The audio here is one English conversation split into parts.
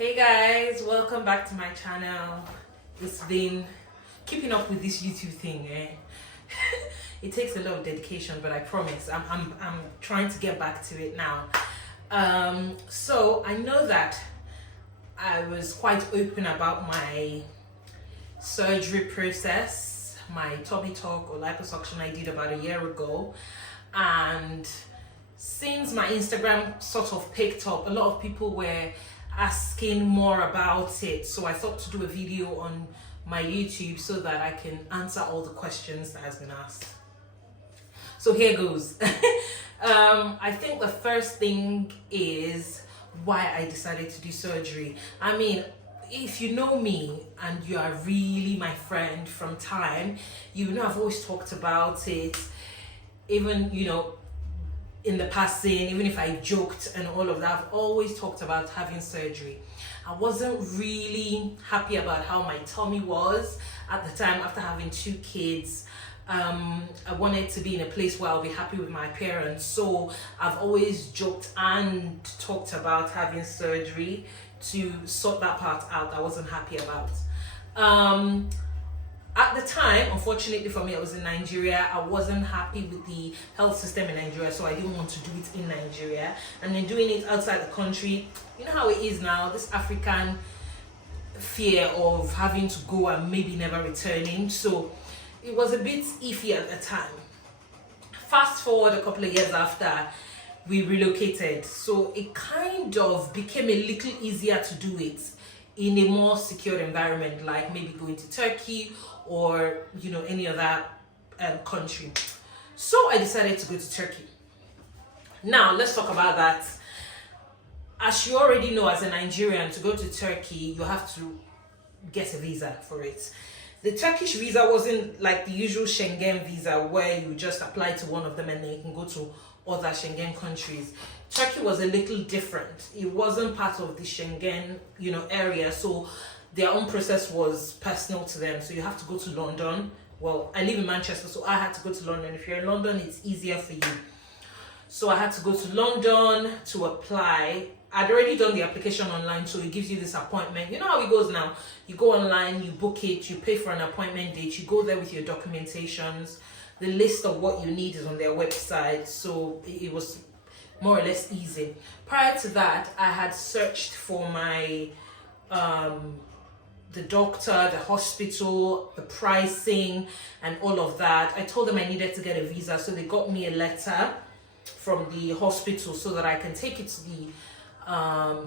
Hey guys, welcome back to my channel. It's been keeping up with this YouTube thing, eh? It takes a lot of dedication, but I promise I'm trying to get back to it now. So I know that I was quite open about my surgery process, my Tummytuck or liposuction I did about a year ago, and since my Instagram sort of picked up, a lot of people were asking more about it, so I thought to do a video on my YouTube so that I can answer all the questions that has been asked. So here goes. I think the first thing is why I decided to do surgery. I mean, if you know me and you are really my friend from time, you know I've always talked about it, even in the past scene, even if I joked and all of that, I've always talked about having surgery. I wasn't really happy about how my tummy was at the time after having 2 kids. I wanted to be in a place where I'll be happy with my appearance, so I've always joked and talked about having surgery to sort that part out I wasn't happy about. At the time, unfortunately for me, I was in Nigeria. I wasn't happy with the health system in Nigeria, so I didn't want to do it in Nigeria. And then doing it outside the country, you know how it is now, this African fear of having to go and maybe never returning. So it was a bit iffy at the time. Fast forward a couple of years after, we relocated. So it kind of became a little easier to do it in a more secure environment, like maybe going to Turkey or any other country. So I decided to go to Turkey. Now let's talk about that. As you already know, as a Nigerian, to go to Turkey you have to get a visa for it. The Turkish visa wasn't like the usual Schengen visa where you just apply to one of them and then you can go to other Schengen countries. Turkey was a little different. It wasn't part of the Schengen area, so their own process was personal to them. So you have to go to London. Well, I live in Manchester, so I had to go to London. If you're in London, it's easier for you. So I had to go to London to apply. I'd already done the application online, so it gives you this appointment. You know how it goes now. You go online, you book it, you pay for an appointment date, you go there with your documentations. The list of what you need is on their website, so it was more or less easy. Prior to that, I had searched for my the doctor, the hospital, the pricing, and all of that. I told them I needed to get a visa, so they got me a letter from the hospital so that I can take it to the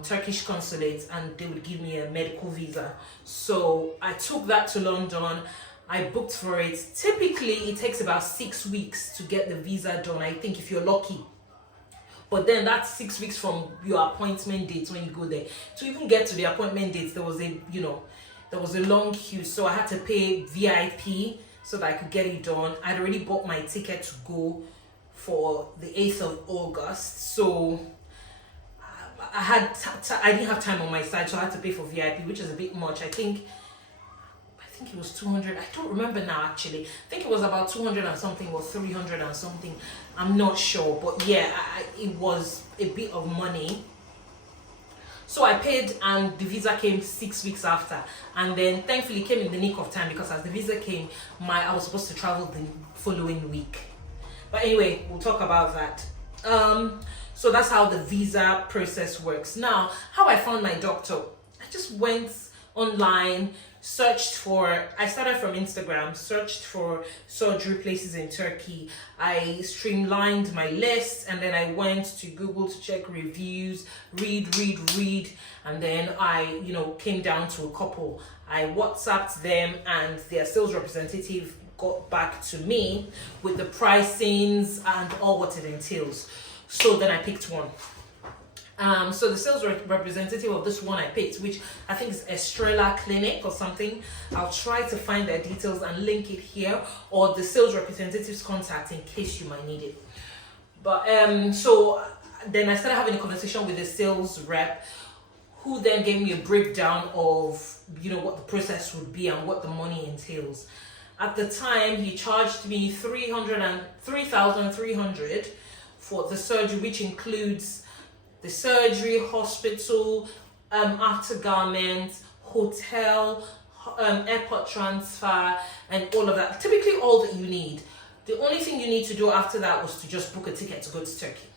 Turkish consulate and they would give me a medical visa. So I took that to London. I booked for it. Typically, it takes about 6 weeks to get the visa done, I think, if you're lucky. But then that's 6 weeks from your appointment date when you go there. To even get to the appointment date, there was a long queue. So I had to pay VIP so that I could get it done. I'd already bought my ticket to go for the 8th of August. So I didn't have time on my side, so I had to pay for VIP, which is a bit much. I think it was 200. I don't remember now actually. I think it was about 200 and something or 300 and something. I'm not sure, but yeah, it was a bit of money. So I paid and the visa came 6 weeks after, and then thankfully it came in the nick of time because as the visa came, I was supposed to travel the following week. But anyway, we'll talk about that. So that's how the visa process works. Now, how I found my doctor, I just went online, I started from Instagram, searched for surgery places in Turkey. I streamlined my list and then I went to Google to check reviews, read, and then I, came down to a couple. I WhatsApped them and their sales representative got back to me with the pricings and all what it entails. So then I picked one. So the sales representative of this one I picked, which I think is Estrella Clinic or something. I'll try to find their details and link it here, or the sales representative's contact in case you might need it. But so then I started having a conversation with the sales rep, who then gave me a breakdown of what the process would be and what the money entails. At the time, he charged me 3,300 for the surgery, which includes the surgery, hospital, after garments, hotel, airport transfer, and all of that. Typically all that you need. The only thing you need to do after that was to just book a ticket to go to Turkey.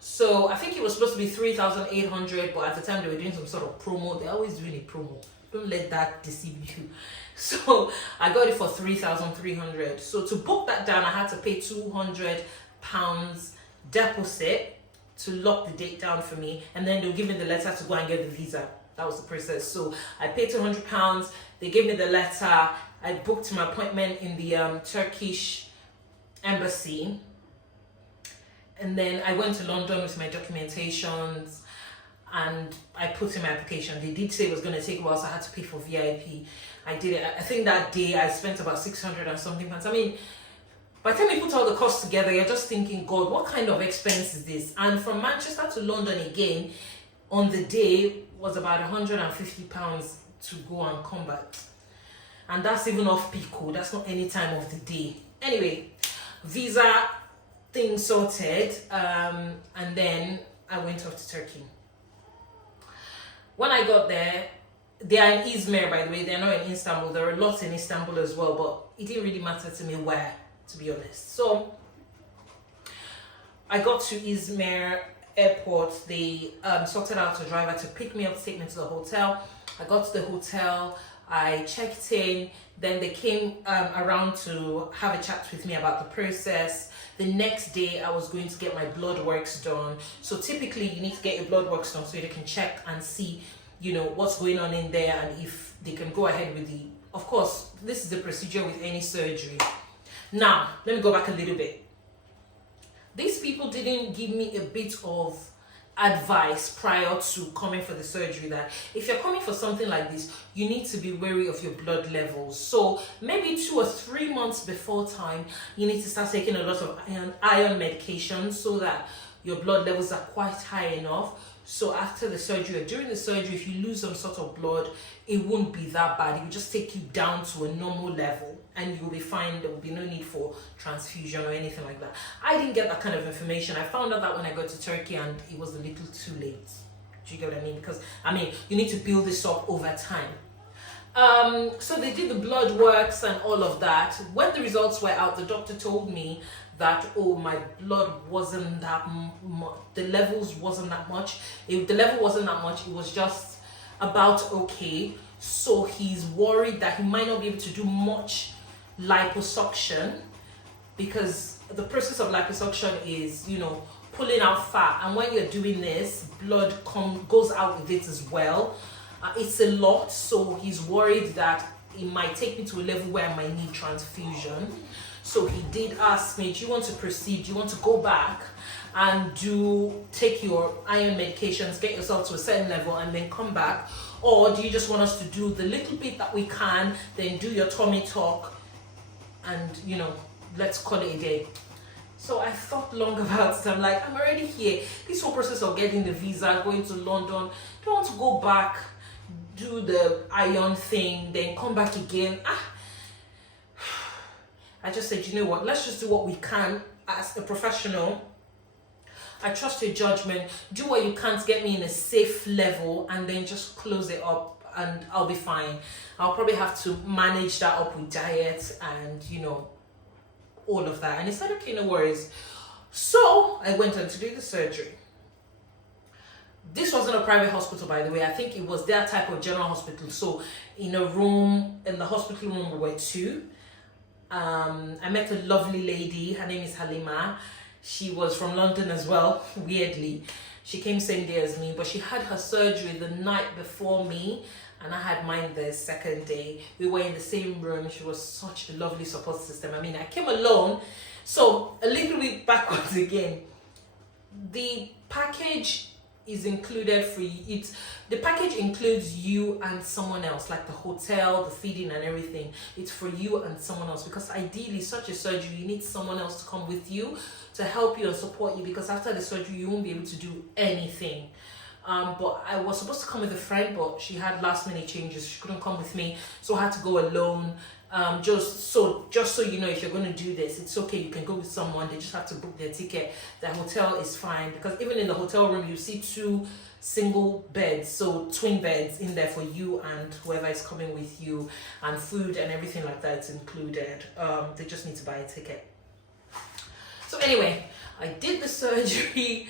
So I think it was supposed to be 3,800, but at the time they were doing some sort of promo. They're always doing a promo. Don't let that deceive you. So I got it for 3,300. So to book that down, I had to pay £200 deposit to lock the date down for me, and then they'll give me the letter to go and get the visa. That was the process. So I paid £200. They gave me the letter. I booked my appointment in the Turkish embassy, and then I went to London with my documentations, and I put in my application. They did say it was going to take a while, so I had to pay for VIP. I did it. I think that day I spent about 600 and something pounds. I mean, by the time you put all the costs together, you're just thinking, God, what kind of expense is this? And from Manchester to London again, on the day, was about £150 to go and come back. And that's even off peak. That's not any time of the day. Anyway, visa thing sorted, and then I went off to Turkey. When I got there, they are in Izmir, by the way. They're not in Istanbul. There are lots in Istanbul as well, but it didn't really matter to me where, to be honest. So I got to Izmir airport. They sorted out a driver to pick me up, take me to the hotel. I got to the hotel. I checked in. Then they came around to have a chat with me about the process. The next day, I was going to get my blood works done. So typically, you need to get your blood works done so they can check and see, you know, what's going on in there, and if they can go ahead with the. Of course, this is the procedure with any surgery. Now, let me go back a little bit. These people didn't give me a bit of advice prior to coming for the surgery that if you're coming for something like this, you need to be wary of your blood levels. So maybe 2 or 3 months before time, you need to start taking a lot of iron medication so that your blood levels are quite high enough. So after the surgery or during the surgery, if you lose some sort of blood, it won't be that bad. It will just take you down to a normal level and you will be fine. There will be no need for transfusion or anything like that. I didn't get that kind of information. I found out that when I got to Turkey, and it was a little too late. Do you get what I mean? Because, I mean, you need to build this up over time. So they did the blood works and all of that. When the results were out, the doctor told me that, oh, my blood wasn't that much. The levels wasn't that much. If the level wasn't that much, it was just about okay. So he's worried that he might not be able to do much liposuction, because the process of liposuction is, you know, pulling out fat, and when you're doing this, blood goes out with it as well. It's a lot, so he's worried that it might take me to a level where I might need transfusion. So he did ask me, do you want to proceed? Do you want to go back and take your iron medications, get yourself to a certain level, and then come back? Or do you just want us to do the little bit that we can, then do your Tummytuck, and, you know, let's call it a day? So I thought long about it. I'm like, I'm already here. This whole process of getting the visa, going to London, don't want to go back, do the iron thing, then come back again. I just said, you know what, let's just do what we can as a professional. I trust your judgment. Do what you can to get me in a safe level, and then just close it up and I'll be fine. I'll probably have to manage that up with diet and, you know, all of that. And he said, okay, no worries. So I went on to do the surgery. This wasn't a private hospital, by the way. I think it was their type of general hospital. So in a room, in the hospital room, we were 2. I met a lovely lady. Her name is Halima. She was from London as well, weirdly. She came same day as me, but she had her surgery the night before me, and I had mine the second day. We were in the same room. She was such a lovely support system. I mean, I came alone. So a little bit backwards again. The package is included for you. The package includes you and someone else, like the hotel, the feeding and everything. It's for you and someone else, because ideally such a surgery, you need someone else to come with you to help you and support you, because after the surgery you won't be able to do anything. But I was supposed to come with a friend, but she had last minute changes. She couldn't come with me, so I had to go alone. just so you know, if you're going to do this, it's okay, you can go with someone. They just have to book their ticket. The hotel is fine, because even in the hotel room you see 2 single beds, so twin beds in there for you and whoever is coming with you, and food and everything like that is included. They just need to buy a ticket. So anyway, I did the surgery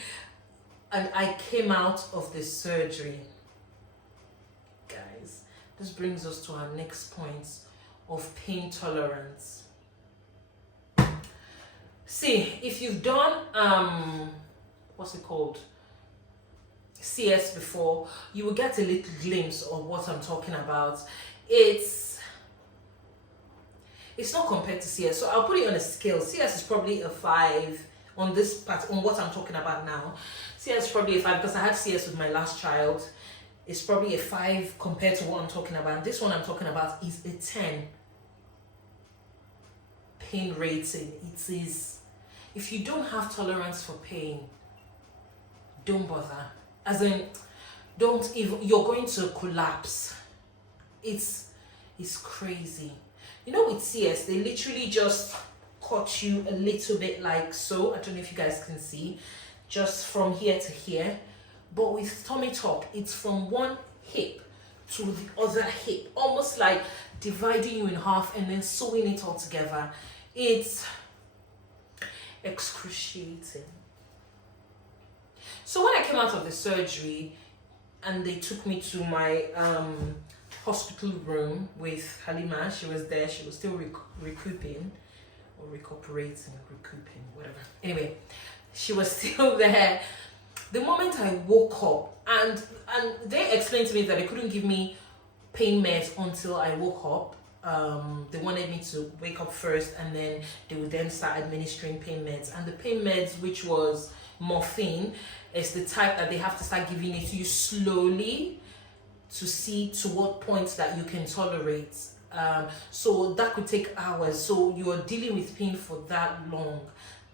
and I came out of the surgery. Guys, this brings us to our next point of pain tolerance. See, if you've done what's it called, CS before, you will get a little glimpse of what I'm talking about. It's not compared to CS, so I'll put it on a scale. CS is probably a 5 on this part, on what I'm talking about now. CS is probably a 5 because I had CS with my last child. It's probably a 5 compared to what I'm talking about. And this one I'm talking about is a 10 pain rating. It is, if you don't have tolerance for pain, don't bother. As in, don't even, you're going to collapse. It's crazy. You know, with CS, they literally just cut you a little bit like so. I don't know if you guys can see, just from here to here. But with Tummytuck, it's from one hip to the other hip, almost like dividing you in half and then sewing it all together. It's excruciating. So when I came out of the surgery and they took me to my hospital room with Halima, she was there, she was still recouping, whatever. Anyway, she was still there. The moment I woke up, and they explained to me that they couldn't give me pain meds until I woke up. They wanted me to wake up first, and then they would then start administering pain meds. And the pain meds, which was morphine, is the type that they have to start giving it to you slowly to see to what point that you can tolerate. So that could take hours. So you are dealing with pain for that long,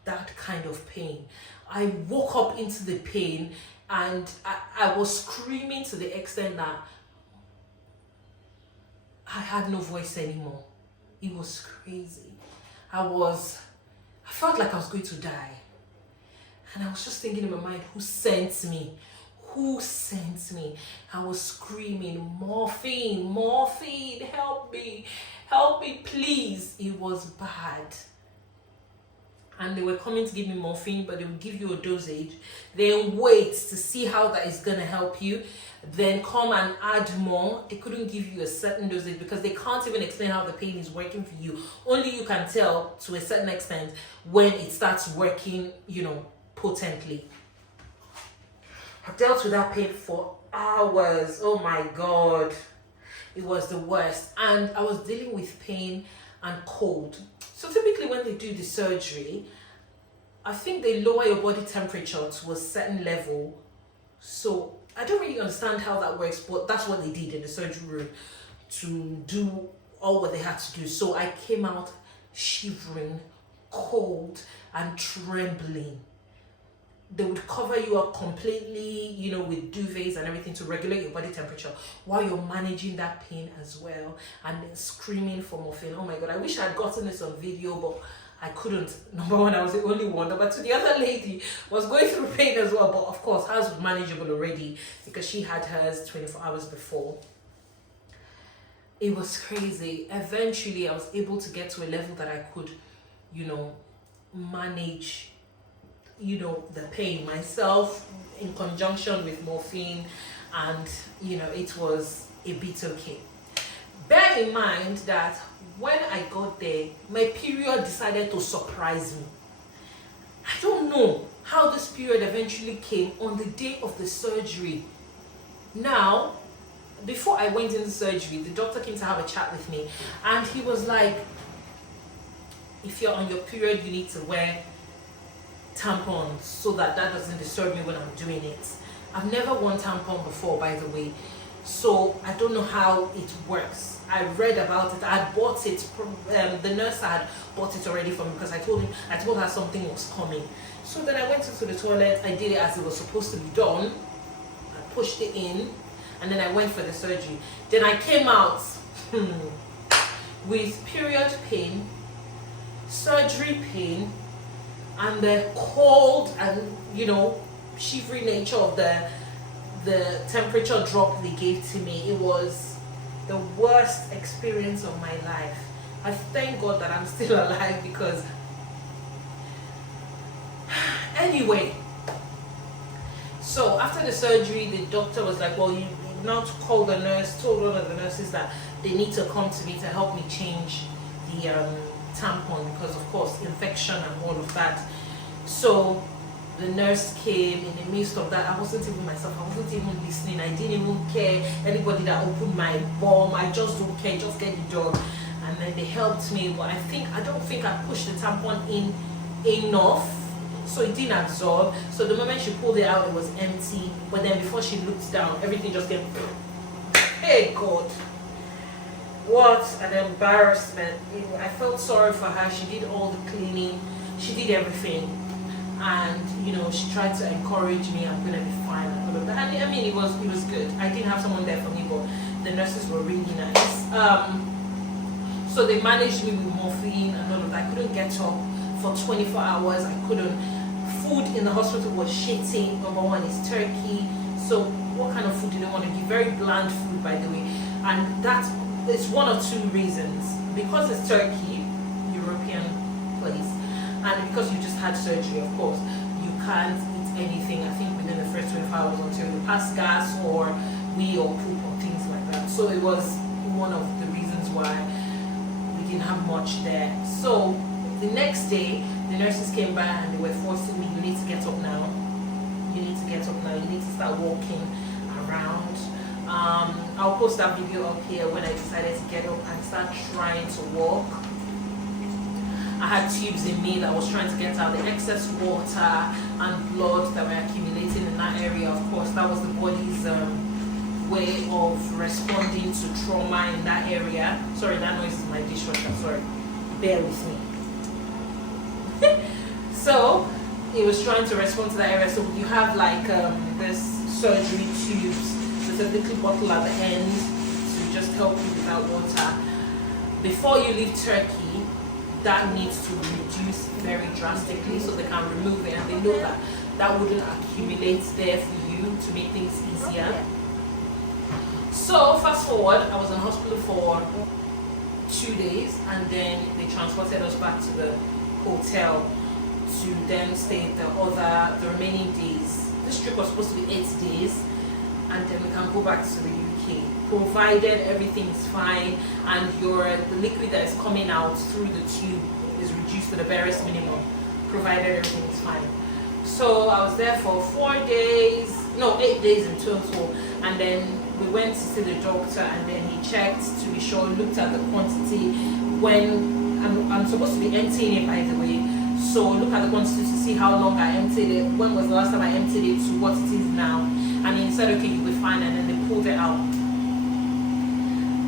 that kind of pain. I woke up into the pain and I was screaming to the extent that I had no voice anymore. It was crazy. I felt like I was going to die. And I was just thinking in my mind, who sent me? Who sent me? I was screaming, morphine, morphine, help me, please. It was bad. And they were coming to give me morphine, but they would give you a dosage, then wait to see how that is going to help you, then come and add more. They couldn't give you a certain dosage because they can't even explain how the pain is working for you. Only you can tell to a certain extent when it starts working, potently. I've dealt with that pain for hours. Oh my God. It was the worst. And I was dealing with pain and cold. So typically when they do the surgery, I think they lower your body temperature to a certain level. So I don't really understand how that works, but that's what they did in the surgery room to do all what they had to do. So I came out shivering, cold, and trembling. They would cover you up completely, with duvets and everything to regulate your body temperature while you're managing that pain as well, and then screaming for morphine. Oh my God, I wish I had gotten this on video, but I couldn't. Number one, I was the only one. Number two, the other lady was going through pain as well, but of course hers was manageable already because she had hers 24 hours before. It was crazy. Eventually, I was able to get to a level that I could, manage the pain myself in conjunction with morphine, and it was a bit okay. Bear in mind that when I got there, my period decided to surprise me. I don't know how this period eventually came on the day of the surgery. Now, before I went into surgery, the doctor came to have a chat with me, and he was like, if you're on your period, you need to wear tampons so that doesn't disturb me when I'm doing it. I've never worn tampon before, by the way, so I don't know how it works. I read about it. I had bought it. The nurse had bought it already for me because I told her something was coming. So then I went into the toilet. I did it as it was supposed to be done. I pushed it in, and then I went for the surgery. Then I came out. with period pain, surgery pain, and the cold and shivery nature of the temperature drop they gave to me. It was the worst experience of my life. I thank God that I'm still alive, because anyway, so after the surgery, the doctor was like, well, you now told one of the nurses that they need to come to me to help me change the tampon, because of course infection and all of that. So the nurse came. In the midst of that, I wasn't even myself. I wasn't even listening. I didn't even care anybody that opened my bum. I just don't care. Just get the job. And then they helped me, but I don't think I pushed the tampon in enough, so it didn't absorb. So the moment she pulled it out, it was empty. But then before she looked down, everything just came. Hey God, what an embarrassment. I felt sorry for her. She did all the cleaning, she did everything, and she tried to encourage me, I'm gonna be fine and all of that. And I mean, it was good. I didn't have someone there for me, but the nurses were really nice. So they managed me with morphine and all of that. I couldn't get up for 24 hours. I couldn't. Food in the hospital was shitty. Number one is turkey. So what kind of food do they want to give? Very bland food, by the way. And that is one or two reasons. Because it's Turkey, European place, and because you just had surgery, of course, you can't eat anything, I think, within the first 24 hours until you pass gas or wee or poop or things like that. So it was one of the reasons why we didn't have much there. So the next day, the nurses came by and they were forcing me, you need to get up now. You need to get up now. You need to start walking around. I'll post that video up here when I decided to get up and start trying to walk. I had tubes in me that was trying to get out the excess water and blood that were accumulating in that area. Of course, that was the body's way of responding to trauma in that area. Sorry, that noise is my dishwasher. Sorry, bear with me. So it was trying to respond to that area. So you have like this surgery tubes. There's a little bottle at the end to just help you with that water. Before you leave Turkey, that needs to reduce very drastically so they can remove it, and they know that that wouldn't accumulate there for you to make things easier. So fast forward, I was in hospital for 2 days, and then they transported us back to the hotel to then stay the remaining days. This trip was supposed to be 8 days, and then we can go back to the UK, provided everything is fine and the liquid that is coming out through the tube is reduced to the barest minimum, provided everything is fine. So I was there for 8 days in total, and then we went to see the doctor, and then he checked to be sure, looked at the quantity. When I'm supposed to be emptying it, by the way, so look at the quantity to see how long I emptied it, when was the last time I emptied it to what it is now, and he said, okay, you'll be fine, and then they pulled it out.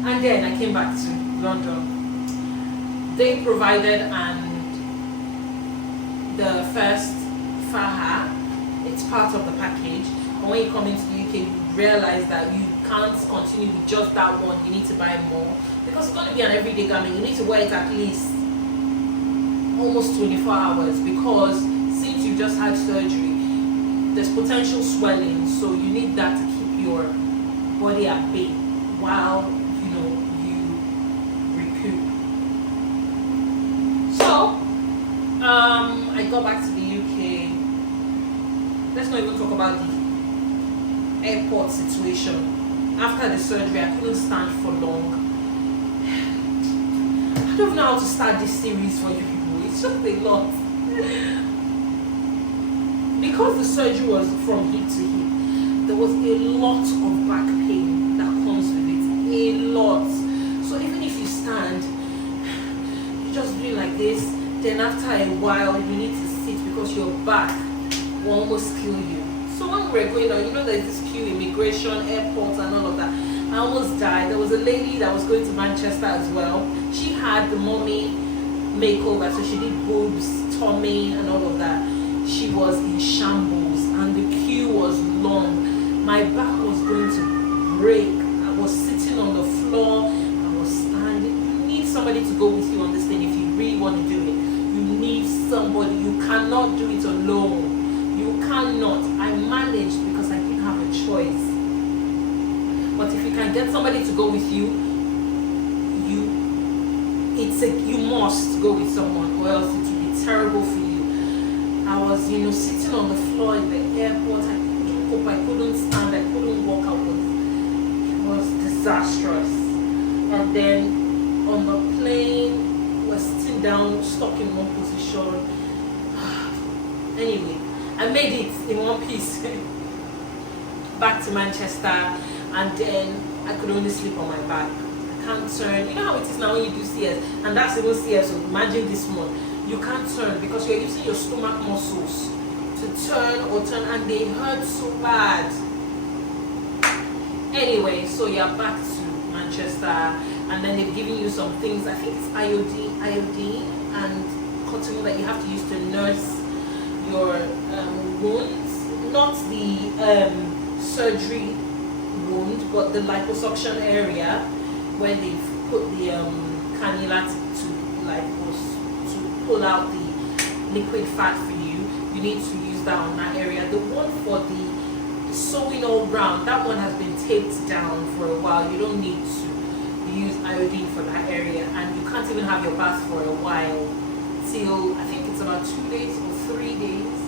And then I came back to London. They provided, and the first Faha, it's part of the package, and when you come into the UK, you realize that you can't continue with just that one. You need to buy more, because it's going to be an everyday garment. You need to wear it at least almost 24 hours, because since you just had surgery, there's potential swelling, so you need that to keep your body at bay while you recoup. So I got back to the UK. Let's not even talk about the airport situation. After the surgery, I couldn't stand for long. I don't know how to start this series for you people. It's just a lot. Because the surgery was from hip to hip, there was a lot of back pain that comes with it. A lot. So even if you stand, you just do it like this, then after a while you need to sit because your back will almost kill you. So when we were going on, there's this queue, immigration, airports and all of that. I almost died. There was a lady that was going to Manchester as well. She had the mommy makeover, so she did boobs, tummy and all of that. She was in shambles and the queue was long. My back was going to break. I was sitting on the floor. I was standing. You need somebody somebody to go with you on this thing if you really want to do it. You need somebody. You cannot do it alone. You cannot. I managed because I didn't have a choice. But if you can get somebody to go with you, you must go with someone, or else it will be terrible for you. I was, sitting on the floor in the airport. I couldn't cope. I couldn't stand. I couldn't walk. It was disastrous. And then on the plane, we're sitting down, stuck in one position. Anyway, I made it in one piece back to Manchester, and then I could only sleep on my back. I can't turn. You know how it is now when you do CS, and that's even CS. So imagine this one. You can't turn because you're using your stomach muscles to turn, and they hurt so bad. Anyway, so you're back to Manchester, and then they've given you some things. I think it's iodine and cotton that you have to use to nurse your wounds, not the surgery wound, but the liposuction area where they've put the cannula to pull out the liquid fat for you. You need to use that on that area. The one for the sewing all round, that one has been taped down for a while. You don't need to use iodine for that area, and you can't even have your bath for a while till I think it's about 2 days or 3 days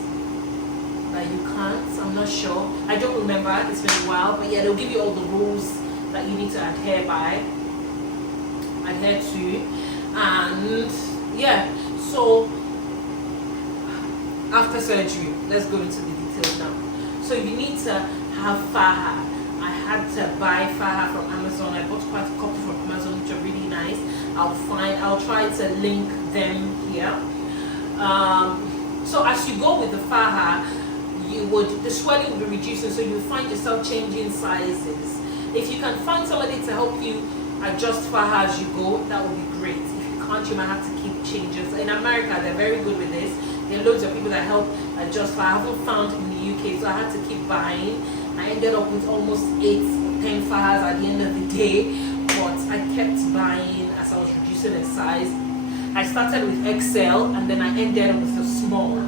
that you can't. I'm not sure. I don't remember. It's been a while, but yeah, they'll give you all the rules that you need to adhere to, and yeah. So after surgery, let's go into the details now. So you need to have faha. I had to buy faha from Amazon. I bought quite a couple from Amazon, which are really nice. I'll try to link them here. So as you go with the faha, the swelling will be reducing, so you find yourself changing sizes. If you can find somebody to help you adjust faha as you go, that would be great. If you can't, you might have to keep changing. So in America, they're very good with this. There are loads of people that help adjust faha. I haven't found in the UK, so I had to keep buying. I ended up with almost 8 or 10 fahas at the end of the day, but I kept buying as I was reducing in size. I started with XL, and then I ended up with a small.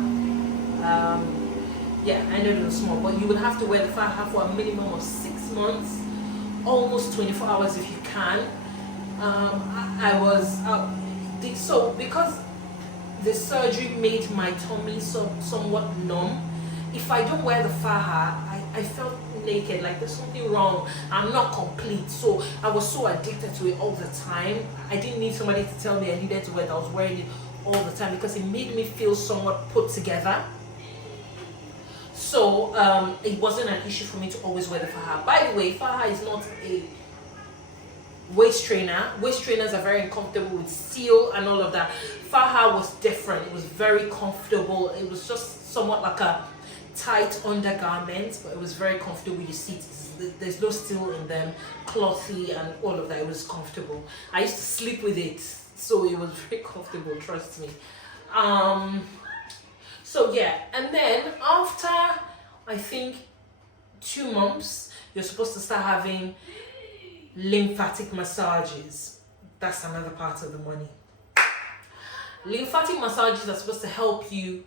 I ended up with a small, but you will have to wear the faha for a minimum of 6 months, almost 24 hours if you can. So because the surgery made my tummy somewhat numb, if I don't wear the faha, I felt naked, like there's something wrong. I'm not complete. So I was so addicted to it all the time. I didn't need somebody to tell me I needed to wear it. I was wearing it all the time because it made me feel somewhat put together. So it wasn't an issue for me to always wear the faha. By the way, faha is not a waist trainer. Waist trainers are very uncomfortable with steel and all of that. Faha was different. It was very comfortable. It was just somewhat like a tight undergarment, but it was very comfortable. You see, there's no steel in them, clothy and all of that. It was comfortable. I used to sleep with it, so it was very comfortable, trust me. So yeah, and then after I think 2 months, you're supposed to start having lymphatic massages. That's another part of the money. Lymphatic massages are supposed to help you,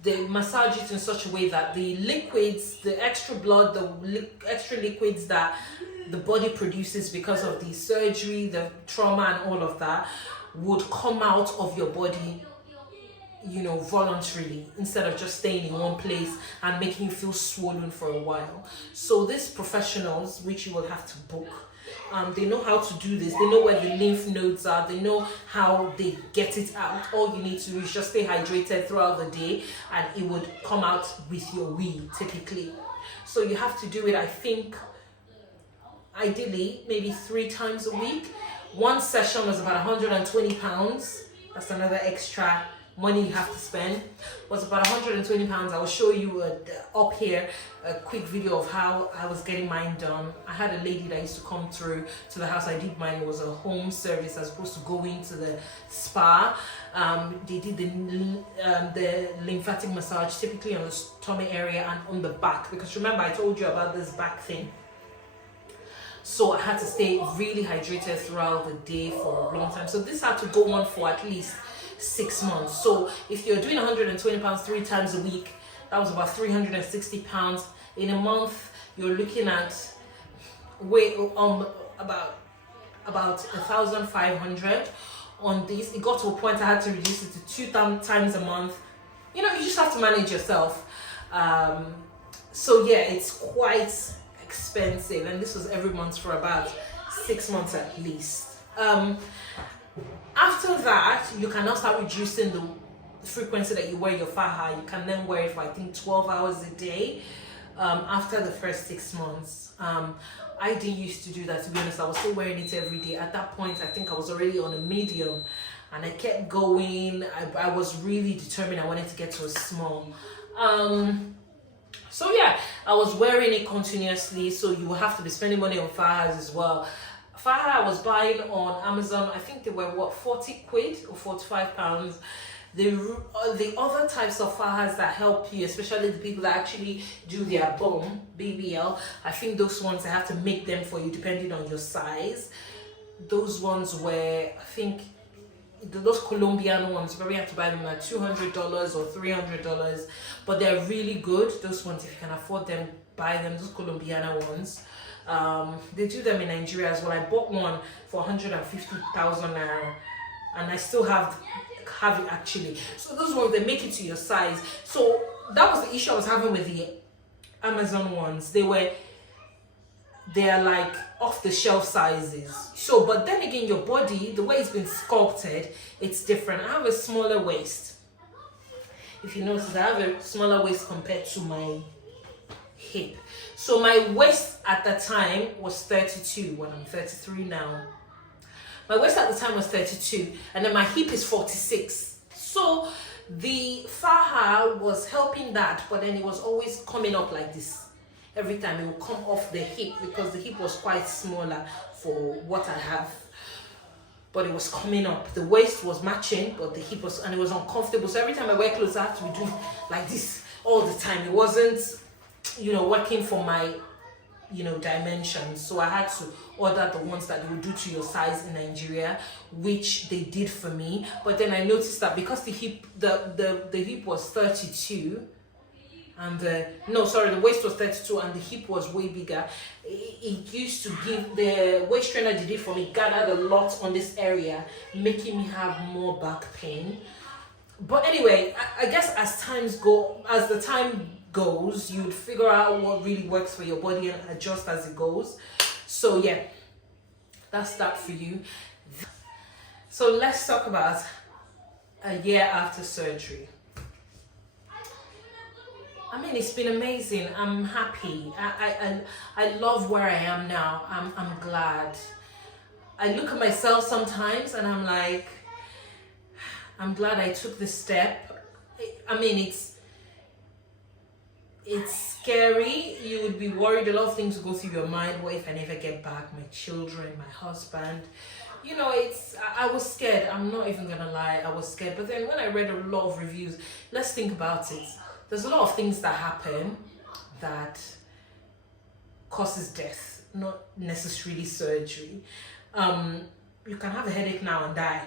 they massage it in such a way that the liquids, the extra blood, the extra liquids that the body produces because of the surgery, the trauma and all of that, would come out of your body, voluntarily, instead of just staying in one place and making you feel swollen for a while. So these professionals, which you will have to book, they know how to do this. They know where the lymph nodes are. They know how they get it out. All you need to do is just stay hydrated throughout the day, and it would come out with your wee, typically. So you have to do it, I think, ideally, maybe 3 times a week. One session was about £120. That's another extra money you have to spend. Was about £120. I will show you up here a quick video of how I was getting mine done. I had a lady that used to come through to the house. I did mine. It was a home service as opposed to going to the spa. They did the lymphatic massage typically on the stomach area and on the back, because remember I told you about this back thing. So I had to stay really hydrated throughout the day for a long time. So this had to go on for at least 6 months. So if you're doing 120 pounds 3 times a week, that was about 360 pounds. In a month, you're looking at about 1,500 on this. It got to a point I had to reduce it to 2 times a month. You know, you just have to manage yourself. So yeah, it's quite expensive, and this was every month for about 6 months at least. After that, you can now start reducing the frequency that you wear your faja. You can then wear it for, I think, 12 hours a day after the first 6 months. I didn't used to do that, to be honest. I was still wearing it every day. At that point, I think I was already on a medium, and I kept going. I was really determined I wanted to get to a small. So yeah, I was wearing it continuously, so you will have to be spending money on fajas as well. Faja I was buying on Amazon, I think they were 40 quid or 45 pounds. The other types of fajas that help you, especially the people that actually do their bum, BBL, I think those ones, they have to make them for you depending on your size. Those ones were, I think, those Colombian ones, you probably have to buy them at $200 or $300, but they're really good. Those ones, if you can afford them, buy them. Those Colombiana ones, they do them in Nigeria as well. I bought one for 150,000 naira, and I still have it actually. So those ones, they make it to your size. So that was the issue I was having with the Amazon ones. They are like off the shelf sizes. So, but then again, your body, the way it's been sculpted, it's different. I have a smaller waist. If you notice, I have a smaller waist compared to my hip. So my waist at the time was 32 when I'm 33 now. My waist at the time was 32, and then my hip is 46. So the faja was helping that, but then it was always coming up like this. Every time it would come off the hip, because the hip was quite smaller for what I have. But it was coming up. The waist was matching, but the hip was, and it was uncomfortable. So every time I wear clothes, I have to be doing like this all the time. It wasn't, working for my, dimensions. So I had to order the ones that they would do to your size in Nigeria, which they did for me. But then I noticed that because the hip was 32, and the waist was 32 and the hip was way bigger. It used to give, the waist trainer did it for me, gathered a lot on this area, making me have more back pain. But anyway, I guess as the time goes, you'd figure out what really works for your body and adjust as it goes. So yeah, that's that for you. So let's talk about a year after surgery. I mean, it's been amazing. I'm happy. I love where I am now. I'm glad. I look at myself sometimes and I'm like, I'm glad I took this step. I mean, it's scary. You would be worried. A lot of things would go through your mind. What if I never get back? My children, my husband. I was scared. I'm not even gonna lie. I was scared. But then when I read a lot of reviews, let's think about it. There's a lot of things that happen that causes death, not necessarily surgery. You can have a headache now and die.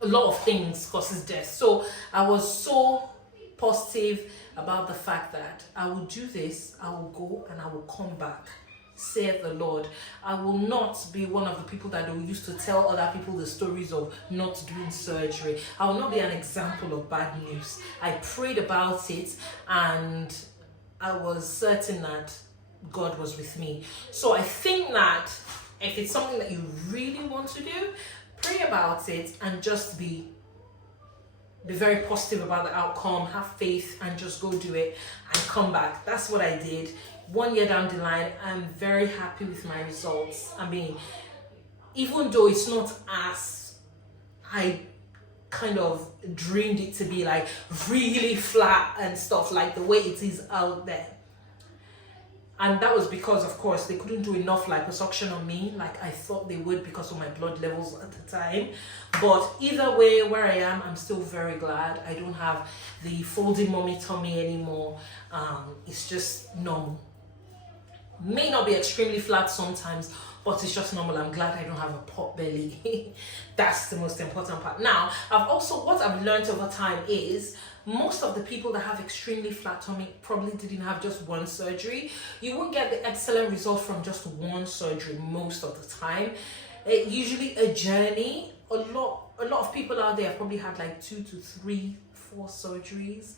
A lot of things causes death. So I was so positive about the fact that I will do this, I will go and I will come back, saith the Lord. I will not be one of the people that will used to tell other people the stories of not doing surgery. I will not be an example of bad news. I prayed about it and I was certain that God was with me. So I think that if it's something that you really want to do, pray about it and just be very positive about the outcome, have faith and just go do it and come back. That's what I did. 1 year down the line, I'm very happy with my results. I mean, even though it's not as I kind of dreamed it to be, like really flat and stuff like the way it is out there. And that was because, of course, they couldn't do enough liposuction on me like I thought they would because of my blood levels at the time. But either way, where I am, I'm still very glad. I don't have the folding mommy tummy anymore. It's just normal. May not be extremely flat sometimes, but it's just normal. I'm glad I don't have a pot belly. That's the most important part. Now, what I've learned over time is most of the people that have extremely flat tummy probably didn't have just one surgery. You won't get the excellent result from just one surgery most of the time. Usually a journey. A lot of people out there have probably had like 2 to 3, 4 surgeries.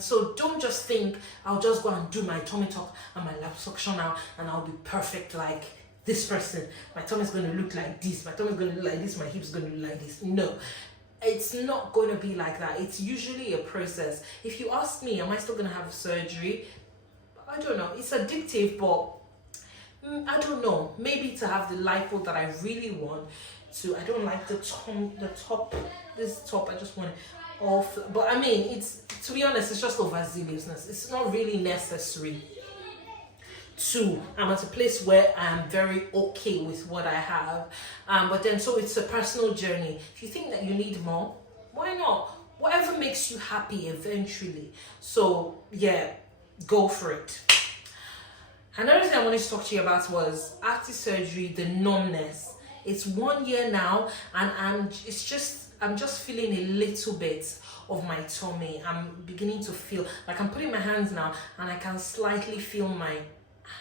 So don't just think I'll just go and do my tummy tuck and my liposuction now and I'll be perfect like this person. My tummy is going to look like this, my tummy is going to look like this, my hips going to look like this. No, it's not going to be like that. It's usually a process. If you ask me, am I still going to have surgery? I don't know. It's addictive, but I don't know. Maybe to have the lipo that I really want to. I don't like the top, this top. I just want it off. But I mean, it's, to be honest, it's just overzealousness. It's not really necessary. I'm at a place where I'm very okay with what I have, but then so it's a personal journey. If you think that you need more, why not? Whatever makes you happy eventually. So yeah, go for it. Another thing I wanted to talk to you about was after surgery, the numbness. It's 1 year now, and I'm just feeling a little bit of my tummy. I'm beginning to feel like I'm putting my hands now, and I can slightly feel my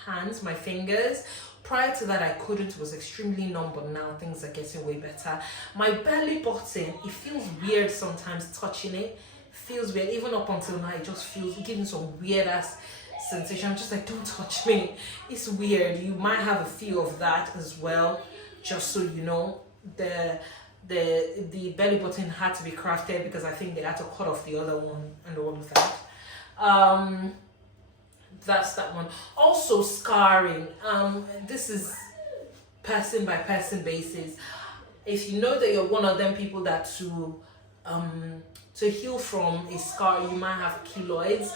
hands, my fingers. Prior to that I couldn't, it was extremely numb, but now things are getting way better. My belly button, it feels weird sometimes touching it. Feels weird, even up until now it just feels, giving some weird ass sensation. I'm just like, don't touch me. It's weird. You might have a few of that as well, just so you know. The belly button had to be crafted because I think they had to cut off the other one and all of that. That's that one. Also scarring. This is person by person basis. If you know that you're one of them people that to heal from a scar, you might have keloids,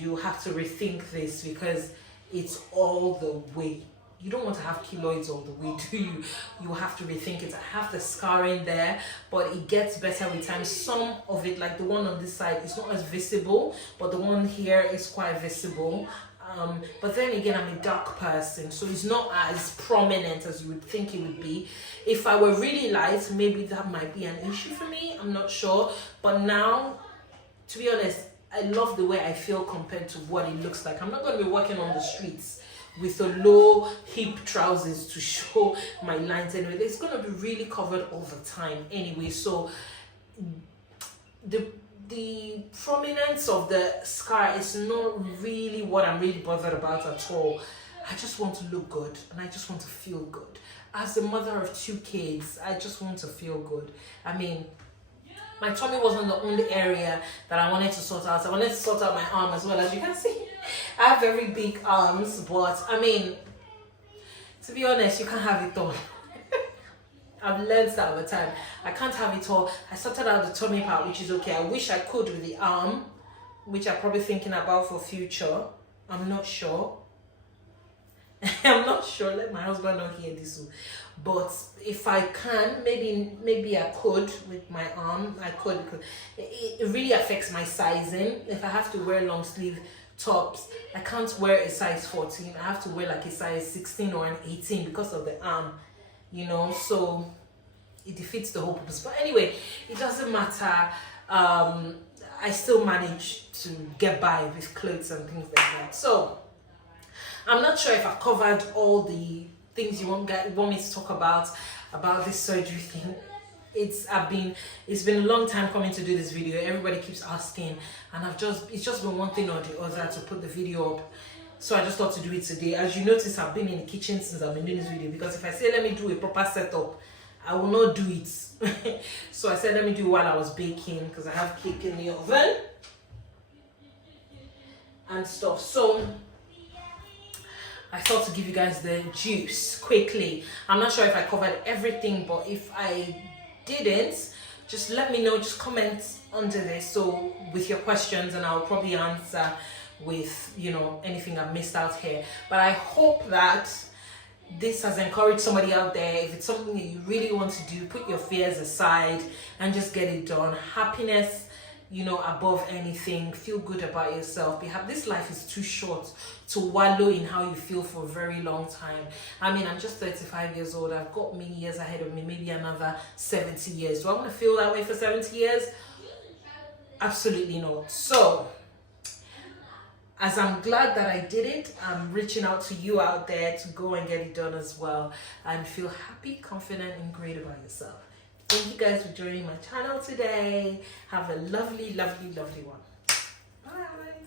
you have to rethink this because it's all the way. You don't want to have keloids all the way, do you? You have to rethink it. I have the scarring there, but it gets better with time. Some of it, like the one on this side, is not as visible, but the one here is quite visible. But then again, I'm a dark person, so it's not as prominent as you would think it would be. If I were really light, maybe that might be an issue for me. I'm not sure. But now, to be honest, I love the way I feel compared to what it looks like. I'm not going to be walking on the streets with a low hip trousers to show my lines anyway. It's going to be really covered all the time anyway. So the prominence of the scar is not really what I'm really bothered about at all. I just want to look good and I just want to feel good. As a mother of 2 kids, I just want to feel good. I mean, my tummy wasn't the only area that I wanted to sort out. I wanted to sort out my arm as well. As you can see, I have very big arms, but I mean, to be honest, you can't have it all. I've learned that over time. I can't have it all. I sorted out the tummy part, which is okay. I wish I could with the arm, which I'm probably thinking about for future. I'm not sure. I'm not sure. Let my husband not hear this one. But if I can, maybe I could with my arm. I could, because it really affects my sizing. If I have to wear long sleeve tops, I can't wear a size 14. I have to wear like a size 16 or an 18 because of the arm, you know. So it defeats the whole purpose. But anyway, it doesn't matter. I still manage to get by with clothes and things like that. So I'm not sure if I've covered all the things you want me to talk about this surgery thing. It's been a long time coming to do this video. Everybody keeps asking, and it's just been one thing or the other to put the video up. So I just thought to do it today. As you notice, I've been in the kitchen since I've been doing this video, because if I say let me do a proper setup, I will not do it. So I said let me do it while I was baking, because I have cake in the oven and stuff. So I thought to give you guys the juice quickly. I'm not sure if I covered everything, but if I didn't, just let me know. Just comment under this, so with your questions, and I'll probably answer with, you know, anything I missed out here. But I hope that this has encouraged somebody out there. If it's something that you really want to do, put your fears aside and just get it done. Happiness you know, above anything. Feel good about yourself. This life is too short to wallow in how you feel for a very long time. I mean, I'm just 35 years old. I've got many years ahead of me, maybe another 70 years. Do I want to feel that way for 70 years? Absolutely not. So, as I'm glad that I did it, I'm reaching out to you out there to go and get it done as well and feel happy, confident, and great about yourself. Thank you guys for joining my channel today. Have a lovely, lovely, lovely one. Bye.